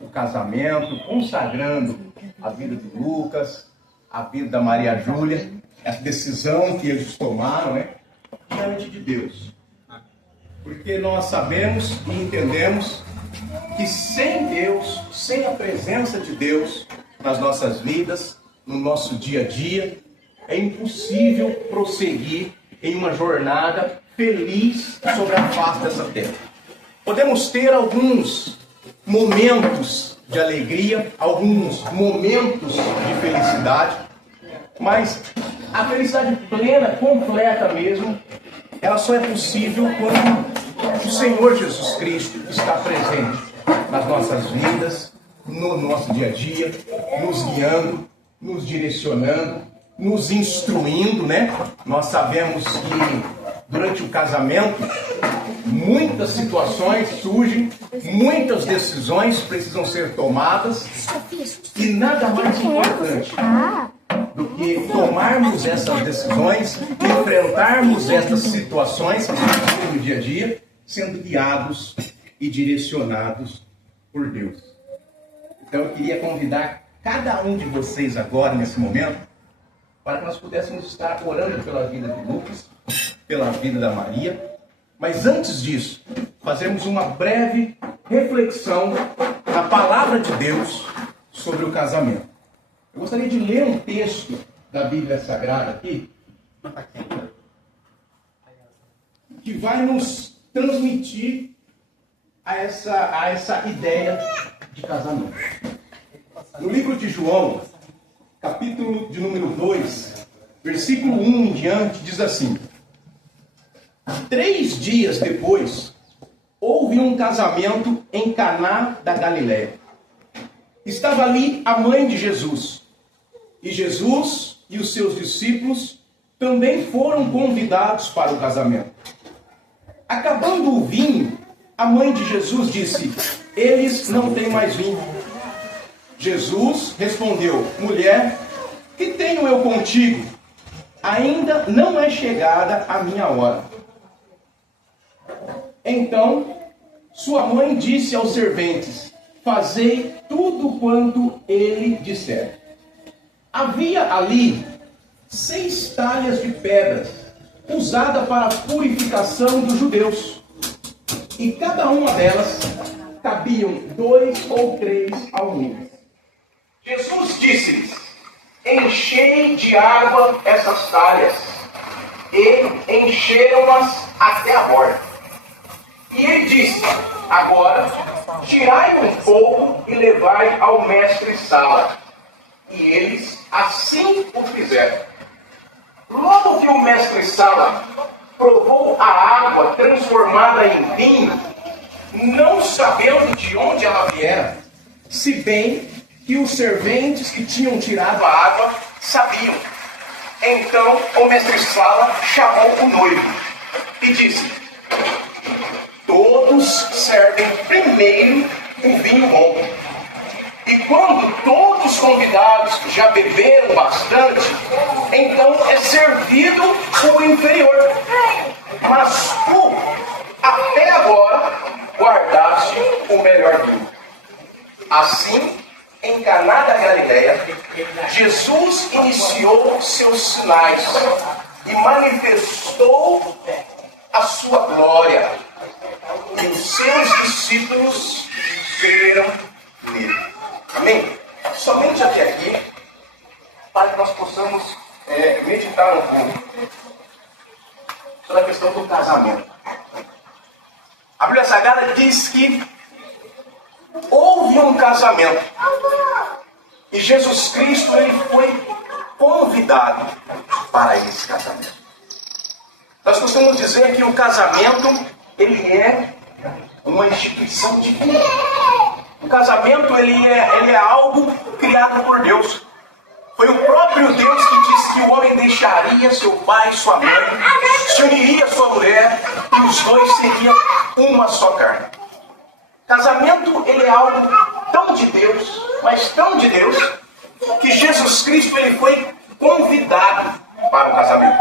o casamento, consagrando a vida de Lucas, a vida da Maria Júlia, essa decisão que eles tomaram, diante de Deus. Porque nós sabemos e entendemos que sem Deus, sem a presença de Deus nas nossas vidas, no nosso dia a dia, é impossível prosseguir em uma jornada feliz sobre a face dessa terra. Podemos ter alguns momentos de alegria, alguns momentos de felicidade, mas a felicidade plena, completa mesmo, ela só é possível quando o Senhor Jesus Cristo está presente nas nossas vidas, no nosso dia a dia, nos guiando, nos direcionando, nos instruindo, Nós sabemos que durante o casamento muitas situações surgem, muitas decisões precisam ser tomadas e nada mais importante do que tomarmos essas decisões, enfrentarmos essas situações que surgem no dia a dia, sendo guiados e direcionados por Deus. Então eu queria convidar cada um de vocês agora, nesse momento, para que nós pudéssemos estar orando pela vida de Lucas, pela vida da Maria. Mas antes disso, fazemos uma breve reflexão na palavra de Deus sobre o casamento. Eu gostaria de ler um texto da Bíblia Sagrada aqui, que vai nos transmitir a essa ideia de casamento. No livro de João, capítulo de número 2, versículo 1 em diante, diz assim: 3 dias depois, houve um casamento em Caná da Galileia. Estava ali a mãe de Jesus. E Jesus e os seus discípulos também foram convidados para o casamento. Acabando o vinho, a mãe de Jesus disse: eles não têm mais vinho. Jesus respondeu: mulher, que tenho eu contigo? Ainda não é chegada a minha hora. Então, sua mãe disse aos serventes: fazei tudo quanto ele disser. Havia ali 6 talhas de pedras, usada para a purificação dos judeus. E cada uma delas cabiam 2 ou 3 almudes. Jesus disse-lhes: enchei de água essas talhas. E encheram-nas até a borda. E ele disse: agora, tirai um pouco e levai ao mestre-sala. E eles assim o fizeram. Logo que o mestre-sala provou a água transformada em vinho, não sabendo de onde ela viera, se bem que os serventes que tinham tirado a água sabiam. Então o mestre-sala chamou o noivo e disse: todos servem primeiro o vinho bom. E quando todos os convidados já beberam bastante, então é servido o inferior. Mas tu, até agora, guardaste o melhor vinho. Assim, em Caná da Galileia, Jesus iniciou seus sinais e manifestou a sua glória. E os seus discípulos creram nele. Amém? Somente até aqui, para que nós possamos meditar um pouco sobre a questão do casamento. A Bíblia Sagrada diz que houve um casamento e Jesus Cristo ele foi convidado para esse casamento. Nós costumamos dizer que o casamento ele é uma instituição divina. O casamento ele é algo criado por Deus. Foi o próprio Deus que disse que o homem deixaria seu pai e sua mãe, se uniria à sua mulher e os dois seriam uma só carne. Casamento ele é algo tão de Deus, mas tão de Deus, que Jesus Cristo ele foi convidado para o casamento.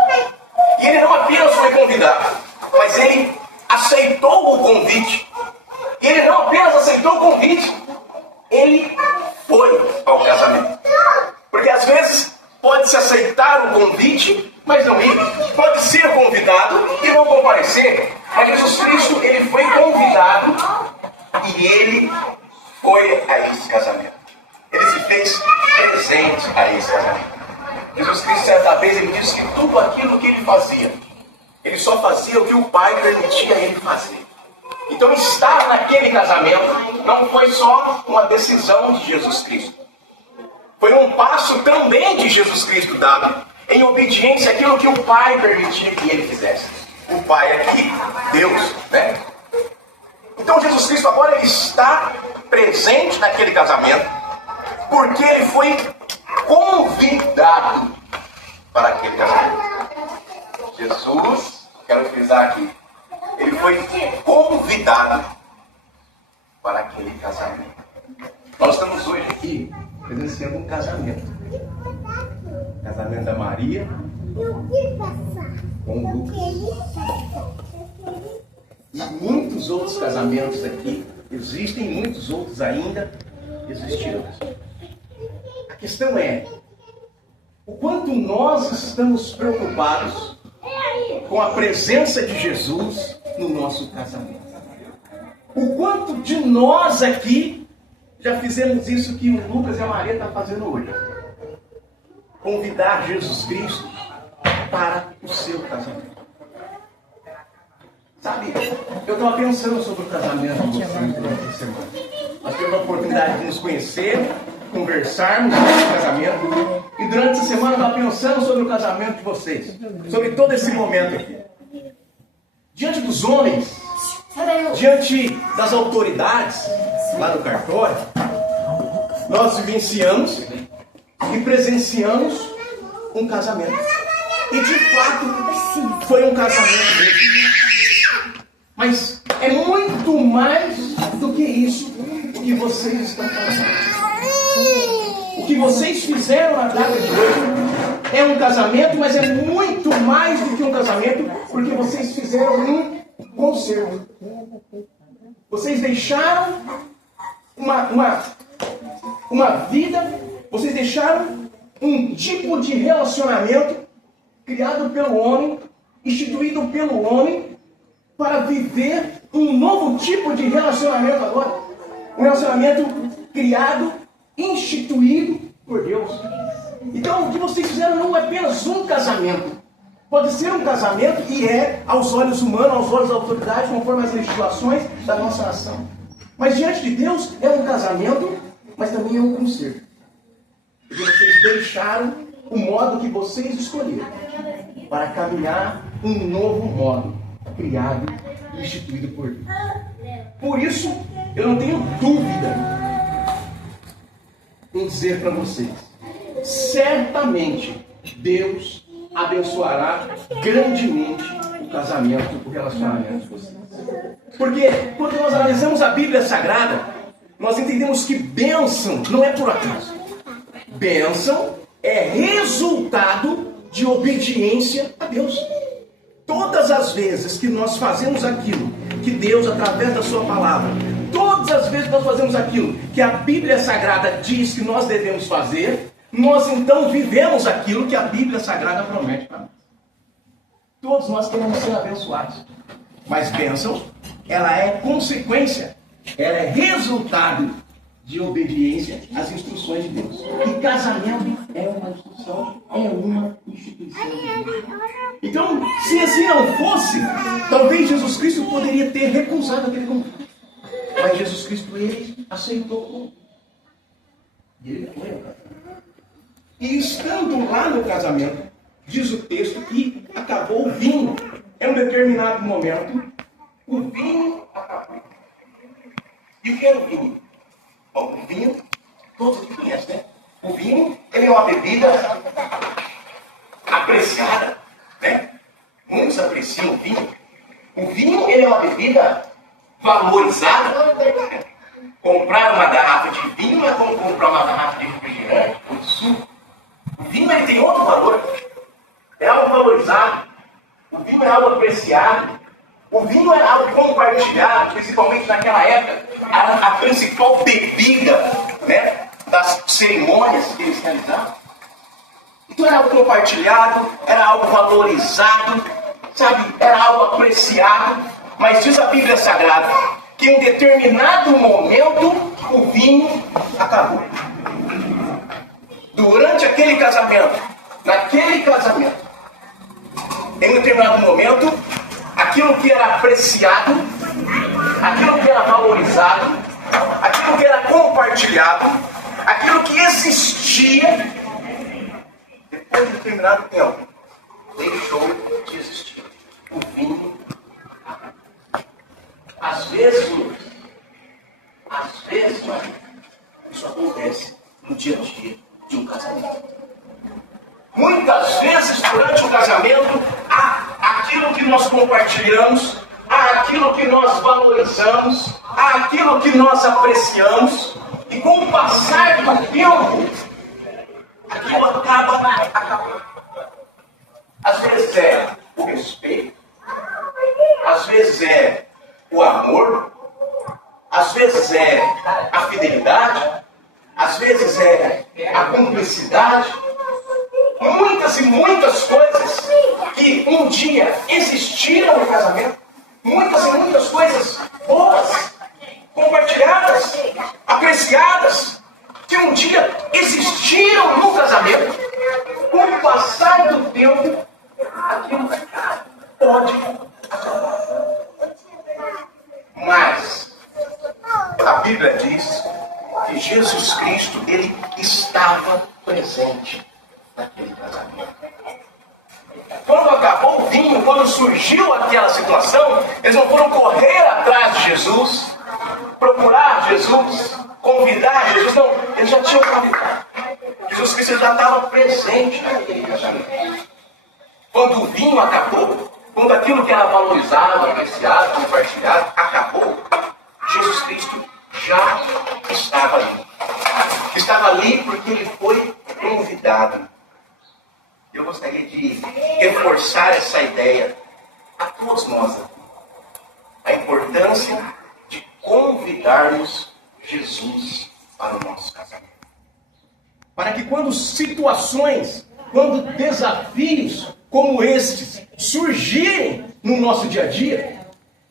E ele não apenas foi convidado, mas ele aceitou o convite. E ele não apenas aceitou o convite, mas não ir. Pode ser convidado e não comparecer. Mas Jesus Cristo, ele foi convidado e ele foi a esse casamento. Ele se fez presente a esse casamento. Jesus Cristo, certa vez, ele disse que tudo aquilo que ele fazia, ele só fazia o que o Pai permitia ele fazer. Então, estar naquele casamento não foi só uma decisão de Jesus Cristo. Foi um passo também de Jesus Cristo dado em obediência àquilo que o Pai permitia que ele fizesse. O Pai aqui, Deus, né? Então, Jesus Cristo agora ele está presente naquele casamento porque ele foi convidado para aquele casamento. Jesus, quero frisar aqui, ele foi convidado para aquele casamento. Nós estamos hoje aqui presenciando um casamento. Casamento da Maria com o Lucas. E muitos outros casamentos aqui existem, muitos outros ainda existirão. A questão é o quanto nós estamos preocupados com a presença de Jesus no nosso casamento. O quanto de nós aqui já fizemos isso que o Lucas e a Maria estão fazendo hoje. Convidar Jesus Cristo para o seu casamento. Sabe, eu estava pensando sobre o casamento de vocês durante a semana. Nós tivemos a oportunidade de nos conhecer, conversarmos sobre o casamento. E durante essa semana eu estava pensando sobre o casamento de vocês. Sobre todo esse momento aqui. Diante dos homens, diante das autoridades, lá no cartório, nós vivenciamos e presenciamos um casamento. E de fato, foi um casamento mesmo. Mas é muito mais do que isso o que vocês estão fazendo. O que vocês fizeram na data de hoje é um casamento, mas é muito mais do que um casamento, porque vocês fizeram um concerto. Vocês deixaram uma vida, vocês deixaram um tipo de relacionamento criado pelo homem, instituído pelo homem, para viver um novo tipo de relacionamento agora. Um relacionamento criado, instituído por Deus. Então, o que vocês fizeram não é apenas um casamento. Pode ser um casamento e é, aos olhos humanos, aos olhos da autoridade, conforme as legislações da nossa nação. Mas diante de Deus é um casamento, mas também é um concerto. Porque vocês deixaram o modo que vocês escolheram para caminhar um novo modo criado e instituído por Deus. Por isso, eu não tenho dúvida em dizer para vocês, certamente Deus abençoará grandemente o casamento, o relacionamento de vocês. Porque quando nós analisamos a Bíblia Sagrada, nós entendemos que bênção não é por acaso. Bênção é resultado de obediência a Deus. Todas as vezes que nós fazemos aquilo que Deus, através da sua palavra, todas as vezes que nós fazemos aquilo que a Bíblia Sagrada diz que nós devemos fazer, nós então vivemos aquilo que a Bíblia Sagrada promete para nós. Todos nós queremos ser abençoados. Mas bênção, ela é consequência, ela é resultado de obediência às instruções de Deus. E casamento é uma instrução, é uma instituição de Deus. Então, se assim não fosse, talvez Jesus Cristo poderia ter recusado aquele convite. Mas Jesus Cristo, ele aceitou o convite. E ele foi ao casamento. E estando lá no casamento, diz o texto que acabou o vinho. Em um determinado momento, o vinho acabou. E o que era o vinho? Bom, o vinho, todos que conhecem, né? O vinho, ele é uma bebida apreciada, né? Muitos apreciam o vinho. O vinho, ele é uma bebida valorizada. Comprar uma garrafa de vinho é como comprar uma garrafa de refrigerante ou de suco. O vinho, ele tem outro valor. É algo valorizado. O vinho é algo apreciado. O vinho era algo compartilhado, principalmente naquela época. Era a principal bebida, né, das cerimônias que eles realizavam. Então era algo compartilhado, era algo valorizado, sabe? Era algo apreciado. Mas diz a Bíblia Sagrada que em um determinado momento o vinho acabou. Durante aquele casamento, naquele casamento, em um determinado momento, aquilo que era apreciado, aquilo que era valorizado, aquilo que era compartilhado, aquilo que existia, depois de determinado tempo, deixou de existir. O vinho. Às vezes, isso acontece no dia a dia de um casamento. Muitas vezes, durante o casamento, há aquilo que nós compartilhamos, há aquilo que nós valorizamos, há aquilo que nós apreciamos, e com o passar do tempo, aquilo acaba. Às vezes é o respeito, às vezes é o amor, às vezes é a fidelidade, às vezes é a cumplicidade. Muitas e muitas coisas que um dia existiram no casamento, muitas e muitas coisas boas, compartilhadas, apreciadas, que um dia existiram no casamento, com o passar do tempo, aquilo pode acabar. Mas a Bíblia diz que Jesus Cristo, ele estava presente naquele casamento. Quando acabou o vinho, quando surgiu aquela situação, eles não foram correr atrás de Jesus, procurar Jesus, convidar Jesus, não, eles já tinham convidado. Jesus Cristo já estava presente naquele casamento. Quando o vinho acabou, quando aquilo que era valorizado, apreciado, compartilhado, acabou, Jesus Cristo já estava ali. Estava ali porque ele foi convidado. Eu gostaria de reforçar essa ideia a todos nós. A importância de convidarmos Jesus para o nosso casamento. Para que quando situações, quando desafios como estes surgirem no nosso dia a dia,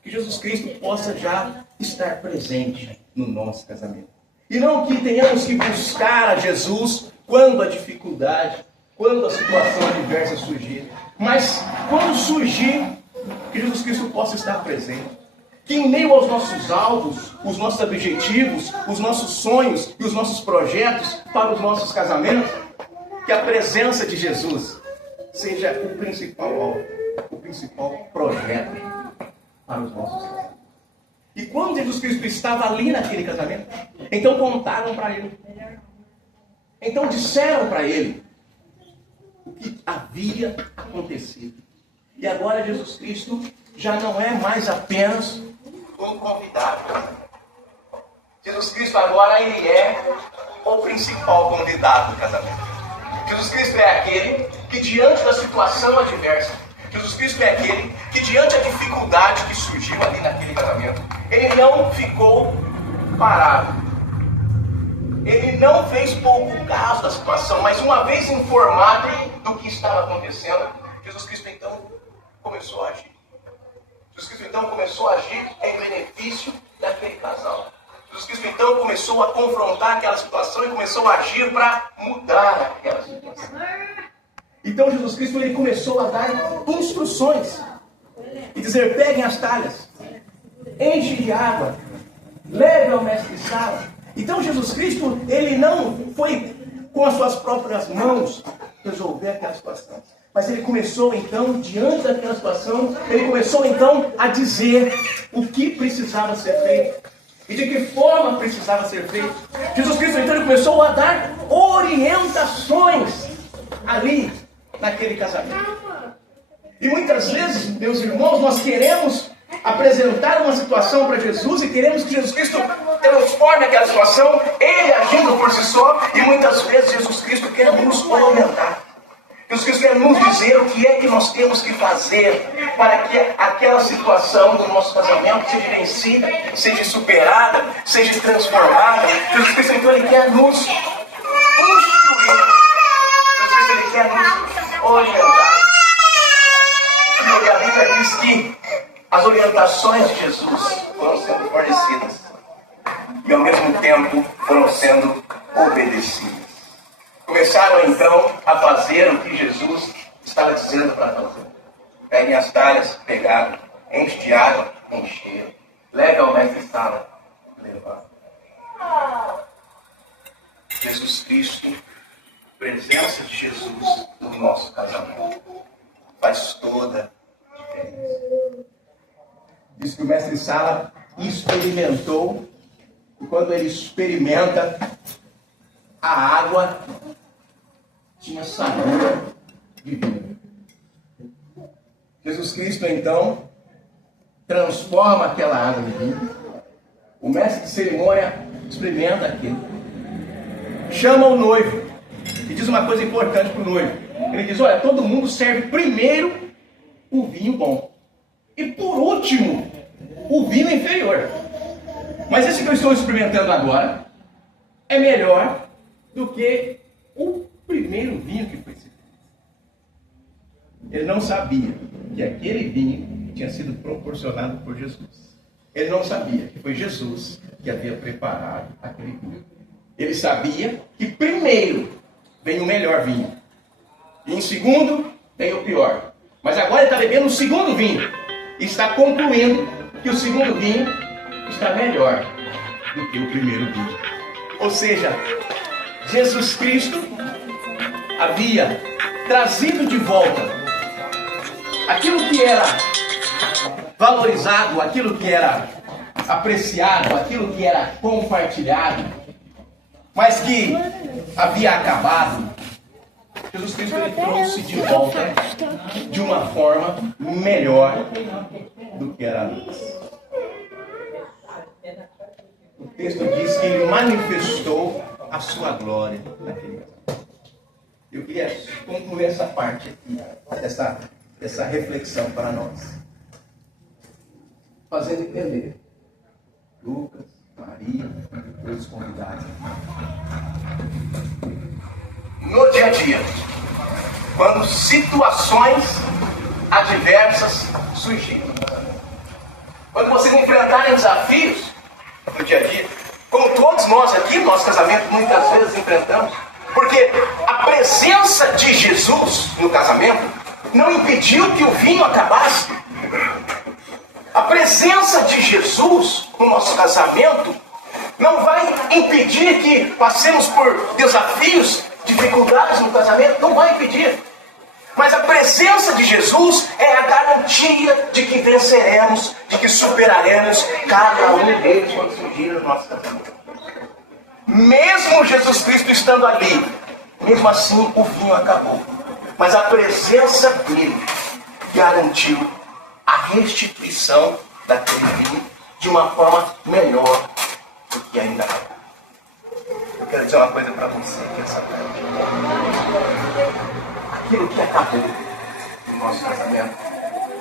que Jesus Cristo possa já estar presente no nosso casamento. E não que tenhamos que buscar a Jesus quando a dificuldade, quando a situação adversa surgir, mas quando surgir, que Jesus Cristo possa estar presente. Que em meio aos nossos alvos, os nossos objetivos, os nossos sonhos e os nossos projetos para os nossos casamentos, que a presença de Jesus seja o principal alvo, o principal projeto para os nossos casamentos. E quando Jesus Cristo estava ali naquele casamento, então contaram para ele. Então disseram para ele o que havia acontecido. E agora Jesus Cristo já não é mais apenas um convidado. Jesus Cristo agora ele é o principal convidado do casamento. Jesus Cristo é aquele que diante da situação adversa, Jesus Cristo é aquele que diante da dificuldade que surgiu ali naquele casamento, ele não ficou parado. Ele não fez pouco caso da situação, mas uma vez informado do que estava acontecendo, Jesus Cristo então começou a agir. Jesus Cristo então começou a agir em benefício daquele casal. Jesus Cristo então começou a confrontar aquela situação e começou a agir para mudar aquela situação. Então Jesus Cristo ele começou a dar instruções e dizer: peguem as talhas, enchem de água, leve ao mestre Sala. Então Jesus Cristo ele não foi com as suas próprias mãos resolver aquela situação. Mas ele começou então, diante daquela situação, ele começou então a dizer o que precisava ser feito e de que forma precisava ser feito. Jesus Cristo então ele começou a dar orientações ali naquele casamento. E muitas vezes, meus irmãos, nós queremos apresentar uma situação para Jesus e queremos que Jesus Cristo transforme aquela situação, ele agindo por si só, e muitas vezes Jesus Cristo quer nos orientar. Jesus Cristo quer nos dizer o que é que nós temos que fazer para que aquela situação do nosso casamento seja vencida, seja superada, seja transformada. Jesus Cristo então ele quer nos instruir. Jesus Cristo ele quer nos orientações de Jesus foram sendo fornecidas e ao mesmo tempo foram sendo obedecidas. Começaram então a fazer o que Jesus estava dizendo para fazer. Peguem as talhas, pegaram, enche de água, encheram. Leve ao mestre-sala, levaram. Jesus Cristo, presença de Jesus no nosso casamento, faz toda a diferença. Diz que o mestre-sala experimentou, e quando ele experimenta, a água tinha sabor de vinho. Jesus Cristo, então, transforma aquela água em vinho. O mestre de cerimônia experimenta aquilo. Chama o noivo e diz uma coisa importante para o noivo. Ele diz, olha, todo mundo serve primeiro o vinho bom e por último o vinho inferior. Mas esse que eu estou experimentando agora é melhor do que o primeiro vinho que foi servido. Ele não sabia que aquele vinho tinha sido proporcionado por Jesus. Ele não sabia que foi Jesus que havia preparado aquele vinho. Ele sabia que primeiro vem o melhor vinho. E em segundo, vem o pior. Mas agora ele está bebendo o segundo vinho. E está concluindo que o segundo vinho está melhor do que o primeiro vinho. Ou seja, Jesus Cristo havia trazido de volta aquilo que era valorizado, aquilo que era apreciado, aquilo que era compartilhado, mas que havia acabado. Jesus Cristo ele trouxe de volta de uma forma melhor do que era antes. O texto diz que ele manifestou a sua glória naquele casamento. Eu queria concluir essa parte aqui, essa reflexão para nós, fazendo entender Lucas, Maria e os convidados. No dia a dia, quando situações adversas surgirem, quando vocês enfrentarem desafios no dia a dia, como todos nós aqui, nosso casamento muitas vezes enfrentamos, porque a presença de Jesus no casamento não impediu que o vinho acabasse. A presença de Jesus no nosso casamento não vai impedir que passemos por desafios, dificuldades no casamento, não vai impedir. Mas a presença de Jesus é a garantia de que venceremos, de que superaremos cada um deles quando surgir no nosso casamento. Mesmo Jesus Cristo estando ali, mesmo assim o vinho acabou. Mas a presença dele garantiu a restituição daquele vinho de uma forma melhor do que ainda era. Eu quero dizer uma coisa para você nessa tarde. Aquilo que acabou no nosso casamento,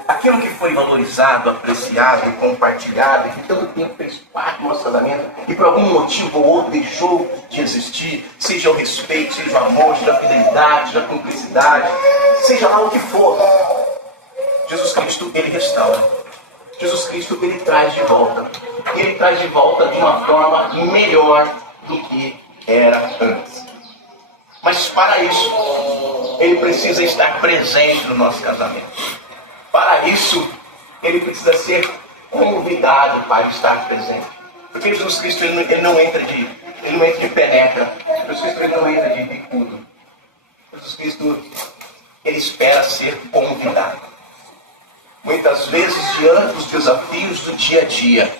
aquilo que foi valorizado, apreciado, compartilhado, que tanto tempo fez parte do nosso casamento e por algum motivo ou outro deixou de existir, seja o respeito, seja o amor, seja a fidelidade, seja a cumplicidade, seja lá o que for, Jesus Cristo, ele restaura. Jesus Cristo, ele traz de volta. E ele traz de volta de uma forma melhor do que era antes. Mas para isso, ele precisa estar presente no nosso casamento. Para isso, ele precisa ser convidado para estar presente. Porque Jesus Cristo, ele não entra de penetra. Jesus Cristo, ele não entra de bicudo. Jesus Cristo, ele espera ser convidado. Muitas vezes, diante dos desafios do dia a dia,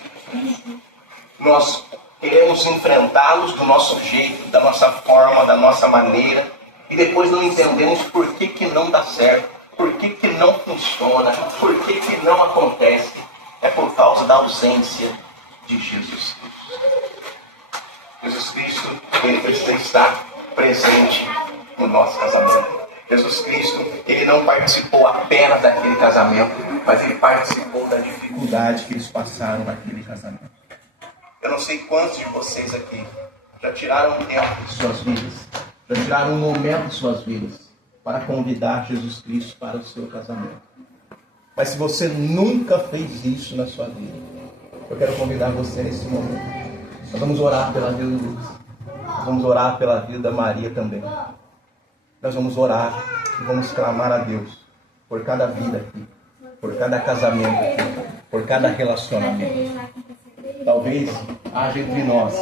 nós queremos enfrentá-los do nosso jeito, da nossa forma, da nossa maneira, e depois não entendemos por que não dá certo, por que não funciona, por que não acontece. É por causa da ausência de Jesus Cristo. Jesus Cristo, ele precisa estar presente no nosso casamento. Jesus Cristo, ele não participou apenas daquele casamento, mas ele participou da dificuldade que eles passaram naquele casamento. Eu não sei quantos de vocês aqui já tiraram um tempo de suas vidas, já tiraram um momento de suas vidas para convidar Jesus Cristo para o seu casamento. Mas se você nunca fez isso na sua vida, eu quero convidar você nesse momento. Nós vamos orar pela vida do Lucas. Nós vamos orar pela vida da Maria também. Nós vamos orar e vamos clamar a Deus por cada vida aqui, por cada casamento aqui, por cada relacionamento. Talvez haja entre nós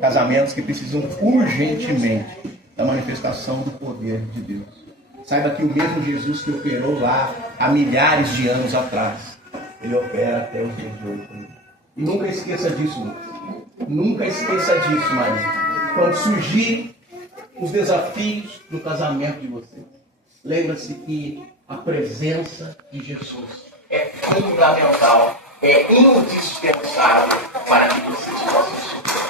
casamentos que precisam urgentemente da manifestação do poder de Deus. Saiba que o mesmo Jesus que operou lá há milhares de anos atrás, Ele opera até os dias de hoje. E nunca esqueça disso, Lucas. Nunca esqueça disso, Maria. Quando surgir os desafios do casamento de vocês, lembra-se que a presença de Jesus é fundamental, é indispensável para que vocês possam subir.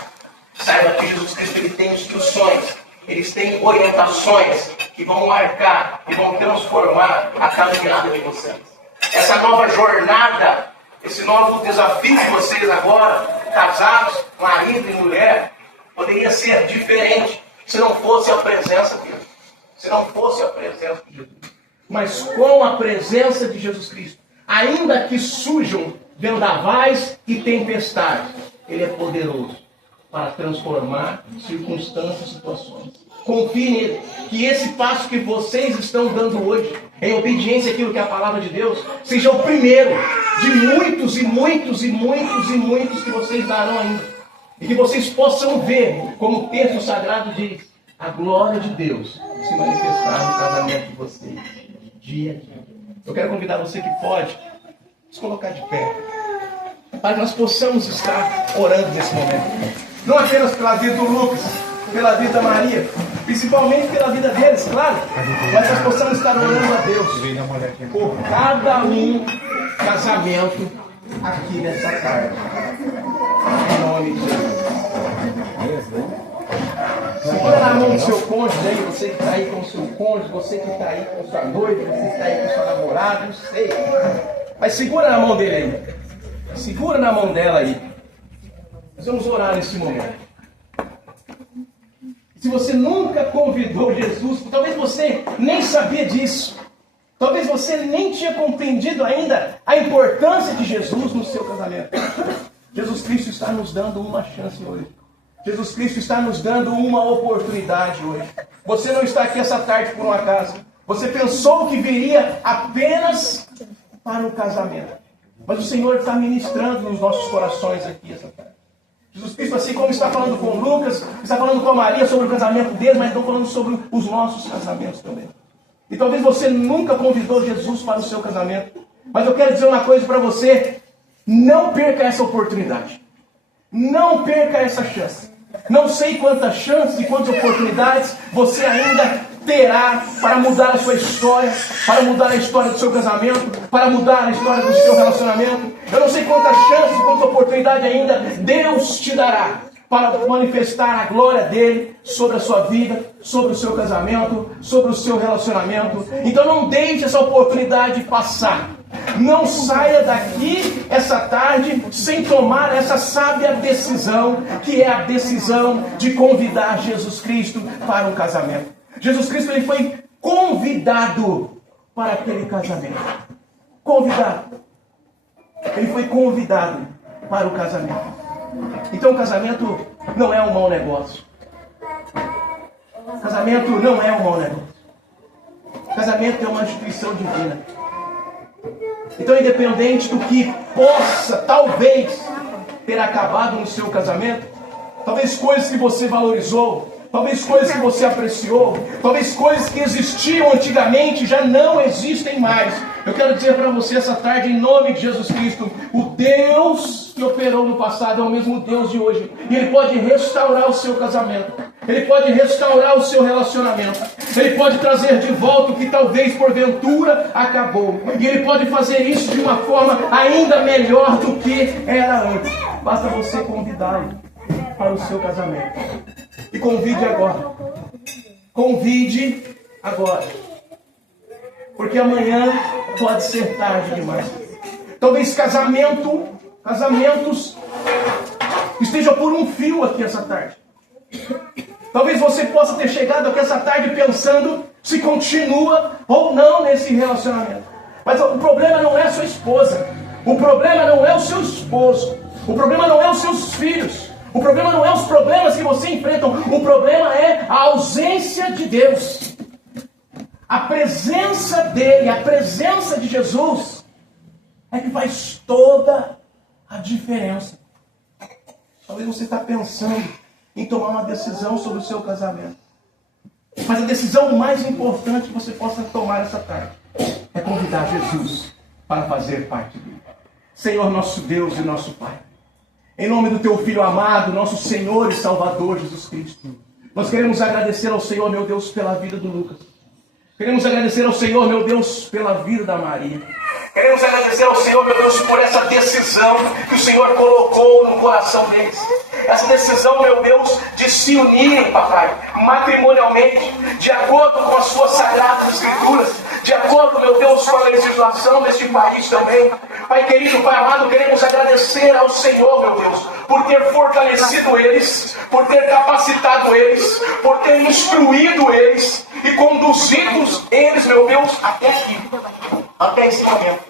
Saiba que Jesus Cristo ele tem instruções, eles têm orientações que vão marcar e vão transformar a caminhada de vocês. Essa nova jornada, esse novo desafio de vocês agora, casados, marido e mulher, poderia ser diferente se não fosse a presença de Jesus. Se não fosse a presença de Jesus. Mas com a presença de Jesus Cristo, ainda que surjam vendavais e tempestades, Ele é poderoso para transformar circunstâncias e situações. Confie nele, que esse passo que vocês estão dando hoje, em obediência àquilo que é a palavra de Deus, seja o primeiro de muitos e muitos e muitos e muitos que vocês darão ainda. E que vocês possam ver, como o texto sagrado diz, a glória de Deus se manifestar no casamento de vocês, dia a dia. Eu quero convidar você que pode se colocar de pé, para que nós possamos estar orando nesse momento. Não apenas pela vida do Lucas, pela vida da Maria, principalmente pela vida deles, claro, mas nós possamos estar orando a Deus por cada casamento aqui nessa tarde. Em nome de Jesus. Segura na mão do seu cônjuge aí, você que está aí com o seu cônjuge, você que está aí com sua noiva, você que está aí com sua namorada, não sei. Mas segura na mão dele aí. Segura na mão dela aí. Nós vamos orar nesse momento. Se você nunca convidou Jesus, talvez você nem sabia disso. Talvez você nem tinha compreendido ainda a importância de Jesus no seu casamento. Jesus Cristo está nos dando uma chance hoje. Jesus Cristo está nos dando uma oportunidade hoje. Você não está aqui essa tarde por um acaso. Você pensou que viria apenas para o casamento. Mas o Senhor está ministrando nos nossos corações aqui essa tarde. Jesus Cristo, assim como está falando com Lucas, está falando com a Maria sobre o casamento deles, mas está falando sobre os nossos casamentos também. E talvez você nunca convidou Jesus para o seu casamento. Mas eu quero dizer uma coisa para você. Não perca essa oportunidade. Não perca essa chance. Não sei quantas chances e quantas oportunidades você ainda terá para mudar a sua história, para mudar a história do seu casamento, para mudar a história do seu relacionamento. Eu não sei quantas chances e quantas oportunidades ainda Deus te dará para manifestar a glória dele sobre a sua vida, sobre o seu casamento, sobre o seu relacionamento. Então não deixe essa oportunidade passar. Não saia daqui essa tarde sem tomar essa sábia decisão, que é a decisão de convidar Jesus Cristo para um casamento. Jesus Cristo ele foi convidado para aquele casamento. Convidado. Ele foi convidado para o casamento. Então o casamento não é um mau negócio. Casamento não é um mau negócio. Casamento é uma instituição divina. Então, independente do que possa, talvez, ter acabado no seu casamento, talvez coisas que você valorizou, talvez coisas que você apreciou, talvez coisas que existiam antigamente já não existem mais. Eu quero dizer para você essa tarde, em nome de Jesus Cristo, o Deus que operou no passado é o mesmo Deus de hoje. E Ele pode restaurar o seu casamento. Ele pode restaurar o seu relacionamento. Ele pode trazer de volta o que talvez porventura acabou. E Ele pode fazer isso de uma forma ainda melhor do que era antes. Basta você convidá-lo para o seu casamento. E convide agora. Convide agora. Porque amanhã pode ser tarde demais. Talvez casamentos estejam por um fio aqui essa tarde. Talvez você possa ter chegado aqui essa tarde pensando se continua ou não nesse relacionamento. Mas o problema não é a sua esposa. O problema não é o seu esposo. O problema não é os seus filhos. O problema não é os problemas que você enfrenta. O problema é a ausência de Deus. A presença dele, a presença de Jesus é que faz toda a diferença. Talvez você está pensando em tomar uma decisão sobre o seu casamento. Mas a decisão mais importante que você possa tomar essa tarde é convidar Jesus para fazer parte dele. Senhor, nosso Deus e nosso Pai, em nome do Teu Filho amado, nosso Senhor e Salvador Jesus Cristo, nós queremos agradecer ao Senhor, meu Deus, pela vida do Lucas. Queremos agradecer ao Senhor, meu Deus, pela vida da Maria. Queremos agradecer ao Senhor, meu Deus, por essa decisão que o Senhor colocou no coração deles. Essa decisão, meu Deus, de se unirem, papai, matrimonialmente, de acordo com as suas sagradas escrituras, de acordo, meu Deus, com a legislação deste país também. Pai querido, Pai amado, queremos agradecer ao Senhor, meu Deus, por ter fortalecido eles, por ter capacitado eles, por ter instruído eles e conduzido eles, meu Deus, até aqui, até esse momento.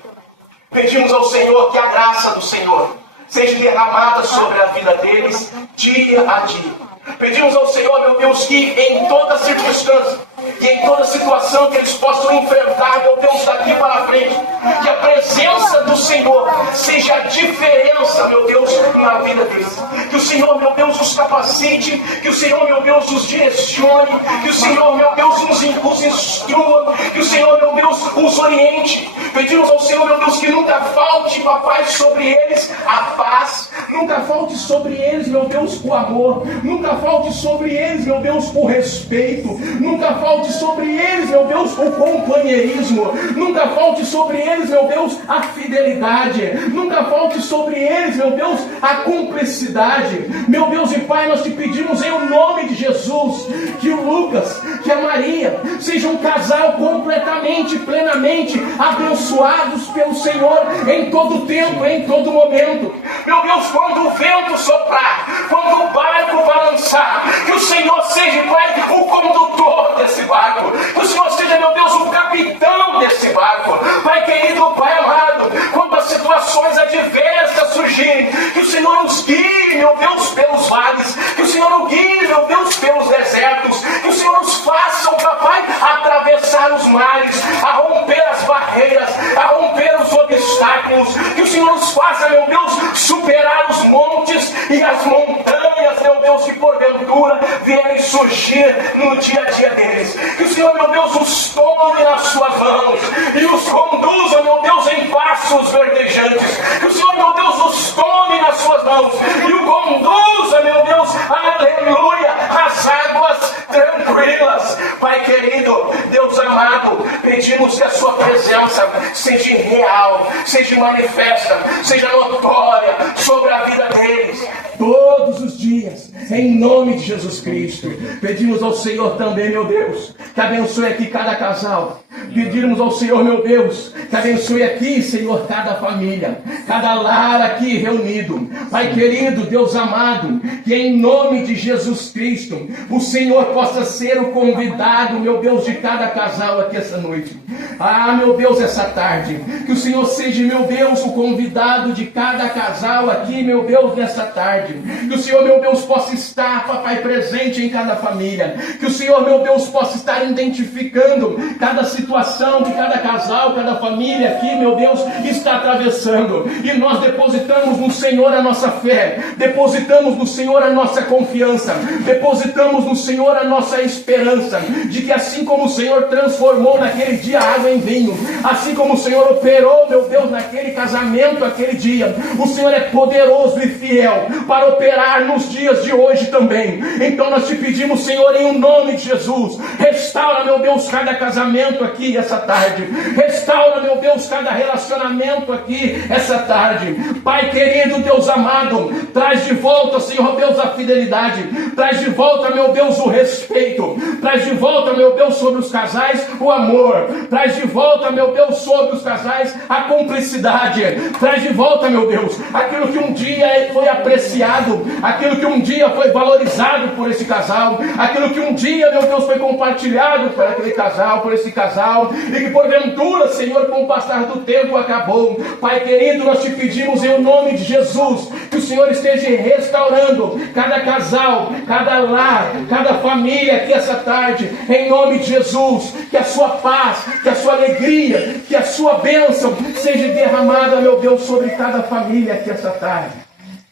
Pedimos ao Senhor que a graça do Senhor seja derramada sobre a vida deles, dia a dia. Pedimos ao Senhor, meu Deus, que em toda circunstância e em toda situação que eles possam enfrentar, meu Deus, daqui para frente, que a presença do Senhor seja a diferença, meu Deus, na vida deles. Que o Senhor, meu Deus, os capacite, que o Senhor, meu Deus, os direcione, que o Senhor, meu Deus, os instrua, que o Senhor, meu Deus, os oriente. Pedimos ao Senhor, meu Deus, que nunca falte, papai, sobre eles a paz, nunca falte sobre eles, meu Deus, o amor, nunca falte sobre eles, meu Deus, o respeito, nunca falte sobre eles, meu Deus, o companheirismo, nunca falte sobre eles, meu Deus, a fidelidade, nunca falte sobre eles, meu Deus, a cumplicidade. Meu Deus e Pai, nós te pedimos em nome de Jesus, que o Lucas, que a Maria, sejam um casal completamente, plenamente abençoados pelo Senhor em todo tempo, em todo momento. Meu Deus, quando o vento soprar, quando o barco balançar, que o Senhor seja, Pai, o condutor desse barco, que o Senhor seja, meu Deus, o capitão desse barco. Pai querido, Pai amado, quando as situações adversas surgirem, que o Senhor nos guie, meu Deus, pelos vales, que o Senhor nos guie, meu Deus, pelos desertos, que o Senhor nos faça, papai, atravessar os mares, a romper as barreiras, a romper os obstáculos, que o Senhor nos faça, meu Deus, superar os montes e as montanhas, meu Deus, que porventura vierem surgir no dia a dia deles. Que o Senhor, meu Deus, os tome nas suas mãos e os conduza, meu Deus, em passos verdejantes. Que o Senhor, meu Deus, os tome nas suas mãos e o conduza, meu Deus, aleluia, às águas tranquilas. Pai querido, Deus amado, pedimos que a sua presença seja real, seja manifesta, seja notória sobre a vida deles todos os dias, em nome de Jesus Cristo. Pedimos ao Senhor também, meu Deus, que abençoe aqui cada casal. Pedimos ao Senhor, meu Deus, que abençoe aqui, Senhor, cada família, cada lar aqui reunido. Pai querido, Deus amado, que em nome de Jesus Cristo, o Senhor possa ser o convidado, meu Deus, de cada casal aqui essa noite. Ah, meu Deus, essa tarde, que o Senhor seja, meu Deus, o convidado de cada casal aqui, meu Deus, nessa tarde. Que o Senhor, meu Deus, possa estar, papai, presente em cada família. Que o Senhor, meu Deus, possa estar identificando cada situação que cada casal, cada família aqui, meu Deus, está atravessando. E nós depositamos no Senhor a nossa fé, depositamos no Senhor a nossa confiança, depositamos no Senhor a nossa esperança, de que assim como o Senhor transformou naquele dia a água em vinho, assim como o Senhor operou, meu Deus, naquele casamento, aquele dia, o Senhor é poderoso e fiel para operar nos dias de hoje também. Então nós te pedimos, Senhor, em nome de Jesus, restaura, meu Deus, cada casamento aqui essa tarde, restaura, meu Deus, cada relacionamento aqui essa tarde. Pai querido, Deus amado, traz de volta, Senhor Deus, a fidelidade, traz de volta, meu Deus, o respeito, traz de volta, meu Deus, sobre os casais o amor, traz de volta, meu Deus, sobre os casais a cumplicidade, traz de volta, meu Deus, aquilo que um dia foi apreciado, aquilo que um dia foi valorizado por esse casal, aquilo que um dia, meu Deus, foi compartilhado por aquele casal, por esse casal, e que porventura, Senhor, com o passar do tempo acabou. Pai querido, nós te pedimos em nome de Jesus, que o Senhor esteja restaurando cada casal, cada lar, cada família aqui essa tarde, em nome de Jesus, que a sua paz, que a sua alegria, que a sua bênção seja derramada, meu Deus, sobre cada família aqui essa tarde.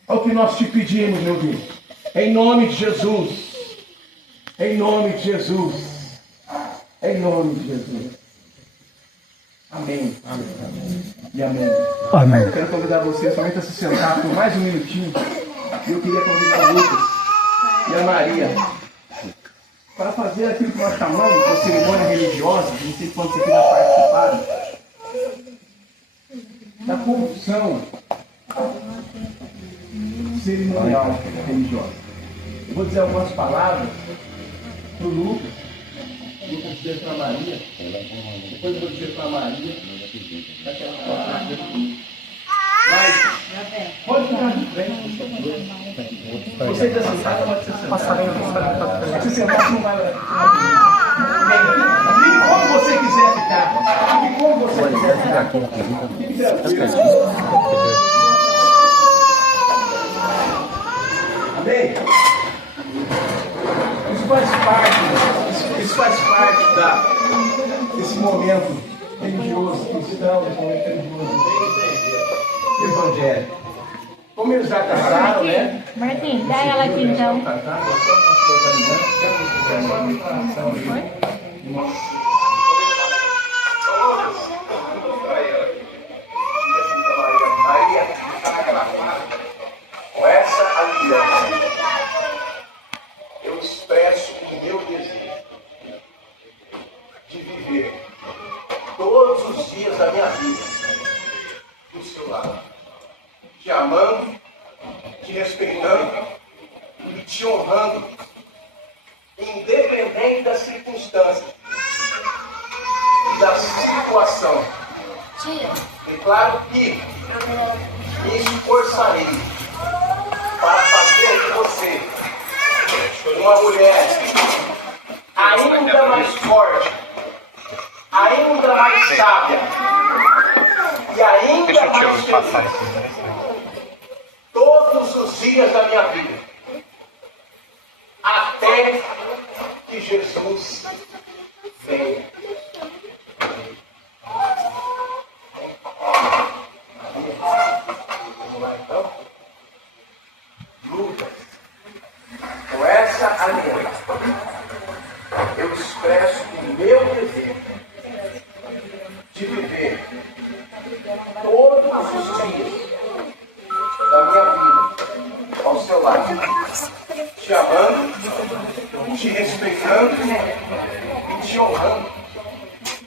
É o que nós te pedimos, meu Deus, em nome de Jesus, em nome de Jesus, em nome de Jesus. Amém. Amém. E amém. Amém. Eu quero convidar você somente a se sentar por mais um minutinho. E eu queria convidar o Lucas e a Maria para fazer aquilo que nós chamamos de cerimônia religiosa. Não sei quando você já participaram da confissão cerimonial religiosa. Eu vou dizer algumas palavras para o Lucas. O Lucas dizer para a Maria. Depois eu vou dizer para a Maria. Mas pode ficar de frente. Você que está sentado, pode ser sentado. Se sentar, não vai lá. Fique como você quiser ficar. Fique como você quiser ficar. Amém? Isso faz parte desse momento religioso, cristão, desse momento religioso, evangélico. Como eles já casaram, né? Martim, dá ela aqui então. Com essa aliança, eu expresso o meu desejo de viver todos os dias da minha vida do seu lado, te amando, te respeitando e te honrando, independente das circunstâncias e da situação. Declaro que me esforçarei para fazer de você uma mulher ainda mais forte, ainda mais sábia e ainda mais feliz todos os dias da minha vida, até que Jesus venha. Vamos lá então. Lucas, com essa aliança, eu expresso o meu desejo de viver todos os dias da minha vida ao seu lado, te amando, te respeitando e te honrando,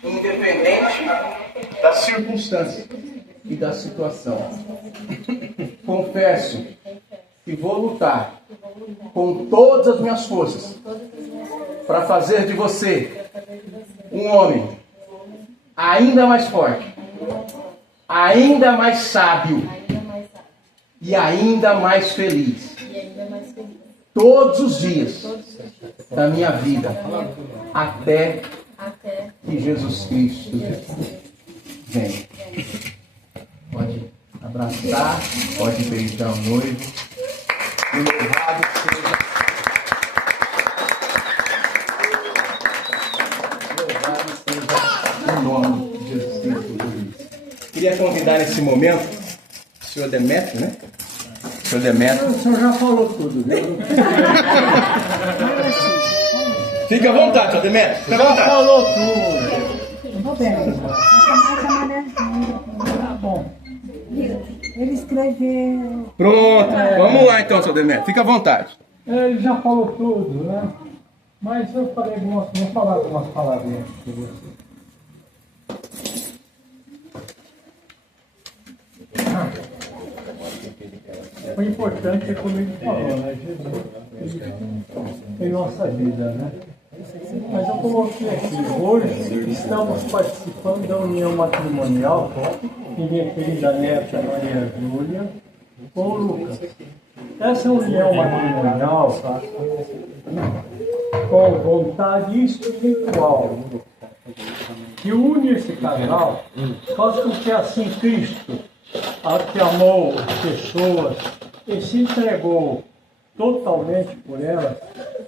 independente da circunstância e da situação. Confesso que vou lutar com todas as minhas forças para fazer de você um homem ainda mais forte, ainda mais sábio e ainda mais feliz todos os dias da minha vida, até que Jesus Cristo venha. Pode abraçar, pode beijar o noivo. E louvado seja. Louvado seja o nome de Jesus Cristo. Queria convidar nesse momento o senhor Demétrio, né? O senhor Demétrio. O senhor já falou tudo, viu? Fica à vontade, senhor Demétrio. Fica à Já vontade. falou tudo. Tô bem. Tá bom. Ele escreveu. Pronto. Vamos lá então, senhor Demétrio. Fica à vontade. Ele já falou tudo, né? Mas eu falei vou falar algumas palavrinhas para você. O importante é como ele falou, né? Jesus em nossa vida, né? Mas eu coloquei aqui, hoje estamos participando da união matrimonial em minha querida neta Maria Júlia com o Lucas. Essa união matrimonial com vontade espiritual que une esse casal faz com que assim Cristo, que amou as pessoas e se entregou totalmente por elas,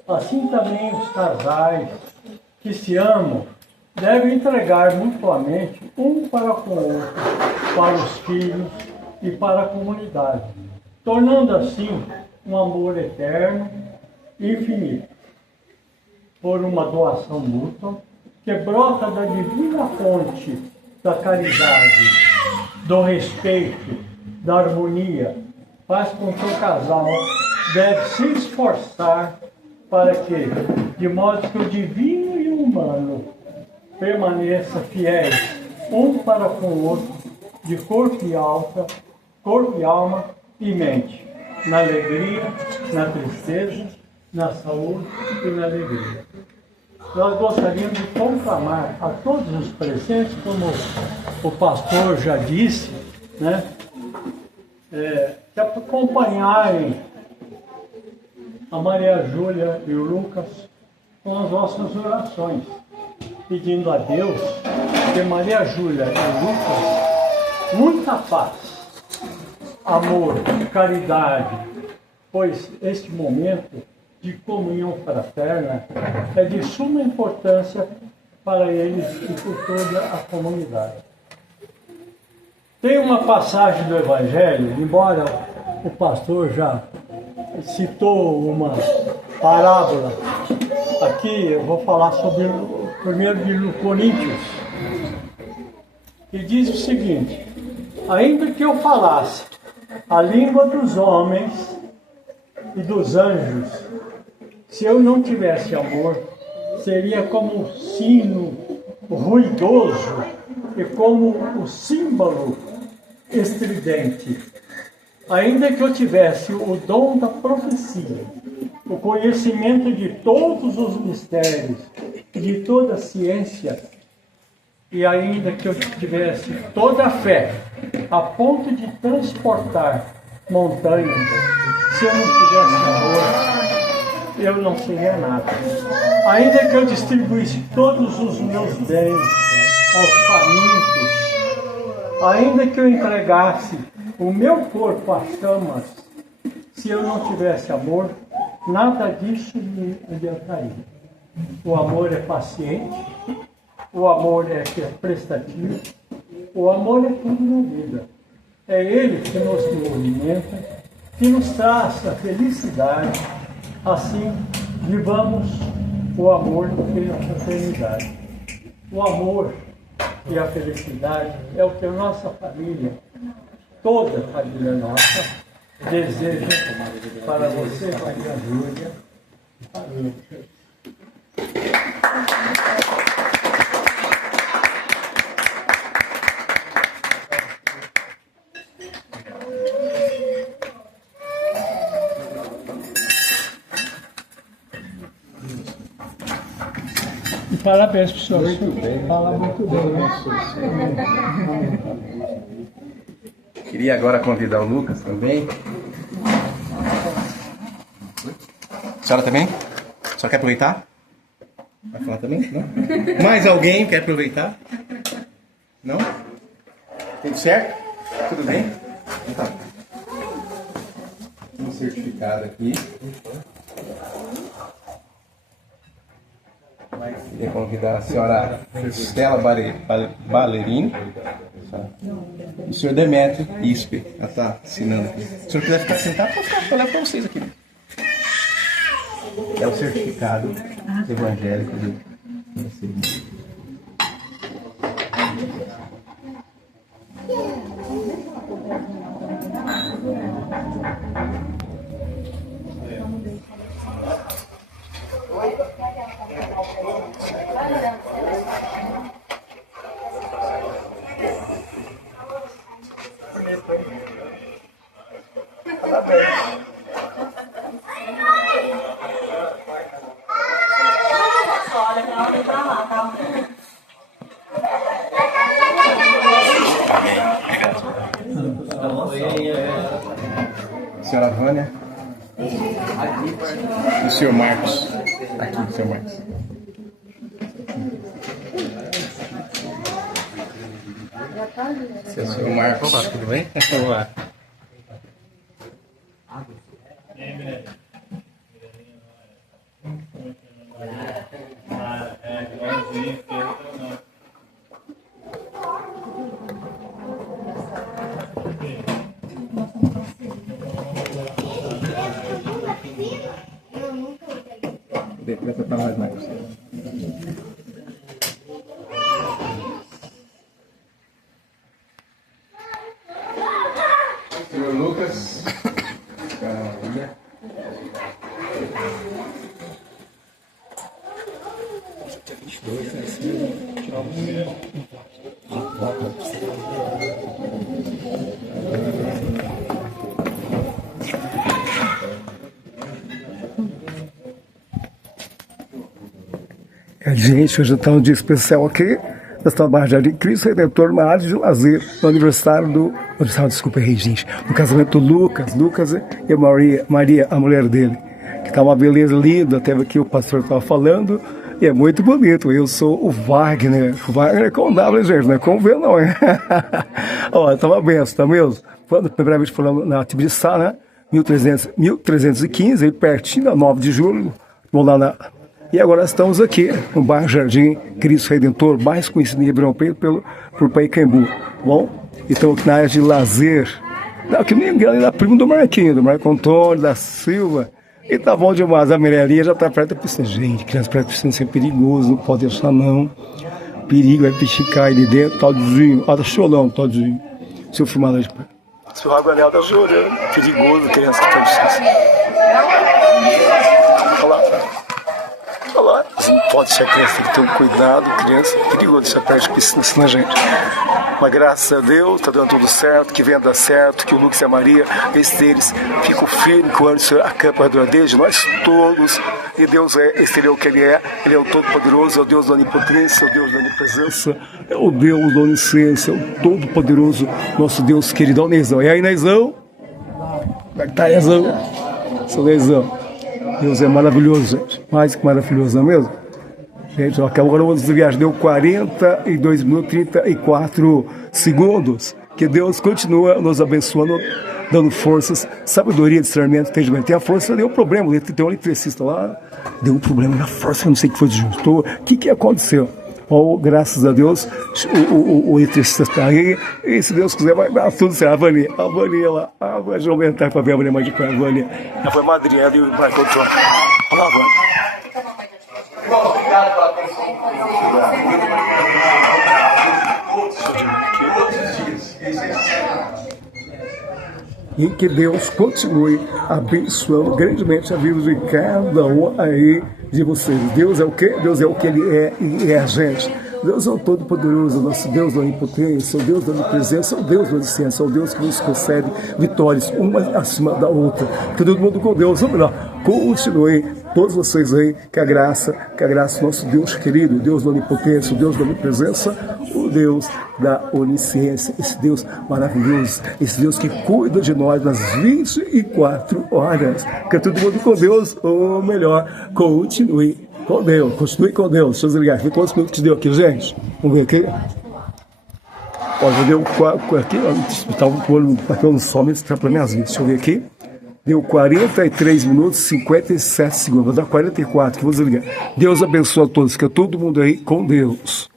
assim também os casais que se amam devem entregar mutuamente um para com o outro, para os filhos e para a comunidade, tornando assim um amor eterno e infinito, por uma doação mútua que brota da divina fonte da caridade, do respeito, da harmonia, faz com que o casal deve se esforçar para que, de modo que o divino e o humano permaneçam fiéis um para com o outro, de corpo e alma e mente, na alegria, na tristeza, na saúde e na alegria. Nós gostaríamos de conclamar a todos os presentes, como o pastor já disse, né, que acompanharem a Maria Júlia e o Lucas com as nossas orações, pedindo a Deus que Maria Júlia e o Lucas muita paz, amor, caridade, pois este momento de comunhão fraterna é de suma importância para eles e por toda a comunidade. Tem uma passagem do Evangelho, embora o pastor já citou uma parábola, aqui eu vou falar sobre o 1 Coríntios, que diz o seguinte: ainda que eu falasse a língua dos homens e dos anjos, se eu não tivesse amor, seria como um sino ruidoso e como o símbolo estridente. Ainda que eu tivesse o dom da profecia, o conhecimento de todos os mistérios e de toda a ciência, e ainda que eu tivesse toda a fé, a ponto de transportar montanhas, se eu não tivesse amor, eu não seria nada. Ainda que eu distribuísse todos os meus bens aos famintos, ainda que eu entregasse o meu corpo às chamas, se eu não tivesse amor, nada disso me adiantaria. O amor é paciente, o amor é prestativo, o amor é tudo na vida. É ele que nos movimenta, que nos traz a felicidade. Assim, vivamos o amor pela fraternidade. O amor e a felicidade é o que a nossa família, toda a família nossa, deseja para você, Maria Júlia, e para mim. Parabéns para o senhor. Muito bem. Fala muito bem. Queria agora convidar o Lucas também. A senhora também? A senhora quer aproveitar? Vai falar também? Não? Mais alguém quer aproveitar? Não? Tudo certo? Tudo bem? Então tá. Tem um certificado aqui. Queria convidar a senhora Stella Ballerini e o senhor Demetrio Isper. Ela está assinando aqui. Se o senhor quiser ficar sentado, pode ficar, eu levo para vocês aqui. É o certificado evangélico de vocês. Senhora Vânia, E o senhor Marcos? Aqui, o senhor Marcos. Seu senhor Marcos. Olá, tudo bem? Olá. Decreta para nós, Marcos. Senhor Lucas. Maravilha. Gente, hoje está um dia especial aqui. Nós estamos na Jardim Cristo Redentor, uma área de lazer, no aniversário do... Desculpa aí, gente. No casamento do Lucas e Maria, a mulher dele. Que está uma beleza linda, até aqui o pastor estava falando. E é muito bonito. Eu sou o Wagner. O Wagner é com W, gente, não é com V, não, é? Ó, tá uma benção, tá mesmo? Quando, primeiramente, falamos na Tibiriçá, né? 1315, aí pertinho da 9 de julho. Vamos lá na... E agora estamos aqui no bairro Jardim Cristo Redentor, mais conhecido em Ribeirão Preto por Pacaembu. Bom, então aqui na área de lazer, aqui nem engano, é primo do Marquinho, do Marco Antônio, da Silva. E tá bom demais, a Mirelinha já tá perto da piscina. Gente, criança perto da piscina isso é perigoso, não pode deixar não. Perigo, vai peixe cair ali dentro, todinho. Ó, tá chorando, todinho. Se eu filmar lá de perto. Se o Raguanel tá chorando, perigoso, criança perto da piscina. Olha lá. Olha lá, não pode deixar a criança, tem que ter um cuidado, criança, é perigoso deixar perto de piscina, assim, gente. Mas graças a Deus, está dando tudo certo, que venha dar certo, que o Lucas e a Maria, eles ficam firmes, que o ano acampa a deles, nós todos, e Deus é, esse é o que Ele é o Todo-Poderoso, é o Deus da Onipotência, é o Deus da Onipresença, é o Deus da Onisciência, é o Todo-Poderoso, nosso Deus querido, Neizão. E aí, Neizão? Como é que tá, Neizão? Seu Neizão. Deus é maravilhoso, gente. Mais que maravilhoso, não é mesmo? Gente, agora o viagem deu 42 minutos e 34 segundos. Que Deus continua nos abençoando, dando forças, sabedoria, discernimento, entendimento. Tem a força, deu um problema. Tem um eletricista lá, deu um problema na força, eu não sei o que foi desjuntou. O que aconteceu? Oh, graças a Deus, o eletricista está aí, e se Deus quiser vai dar tudo certo. A Vânia lá, vai aumentar para ver a Vânia mais de perto, a Vânia. Ela foi madrinha ali, vai controlar. Olha lá, Vânia. Obrigado pela atenção. E que Deus continue abençoando grandemente a vida de cada um aí de vocês. Deus é o quê? Deus é o que Ele é e é a gente. Deus é o Todo-Poderoso, nosso Deus da Onipotência, o Deus da Onipresença, o Deus da Onisciência, o Deus que nos concede vitórias, uma acima da outra. Que todo mundo com Deus, vamos lá, continue, todos vocês aí, que a graça do nosso Deus querido, o Deus da Onipotência, o Deus da Onipresença, o Deus da Onisciência, esse Deus maravilhoso, esse Deus que cuida de nós nas 24 horas. Que todo mundo com Deus, ou melhor, continue com Deus, continue com Deus. Deixa eu desligar. Vê quantos minutos que deu aqui, gente? Vamos ver aqui. Ó, já deu aqui, ó, o olho bateu no sol, mas está para minhas vidas. Deixa eu ver aqui. Deu 43 minutos e 57 segundos. Vou dar 44, que eu vou desligar. Deus abençoe a todos, fica todo mundo aí com Deus.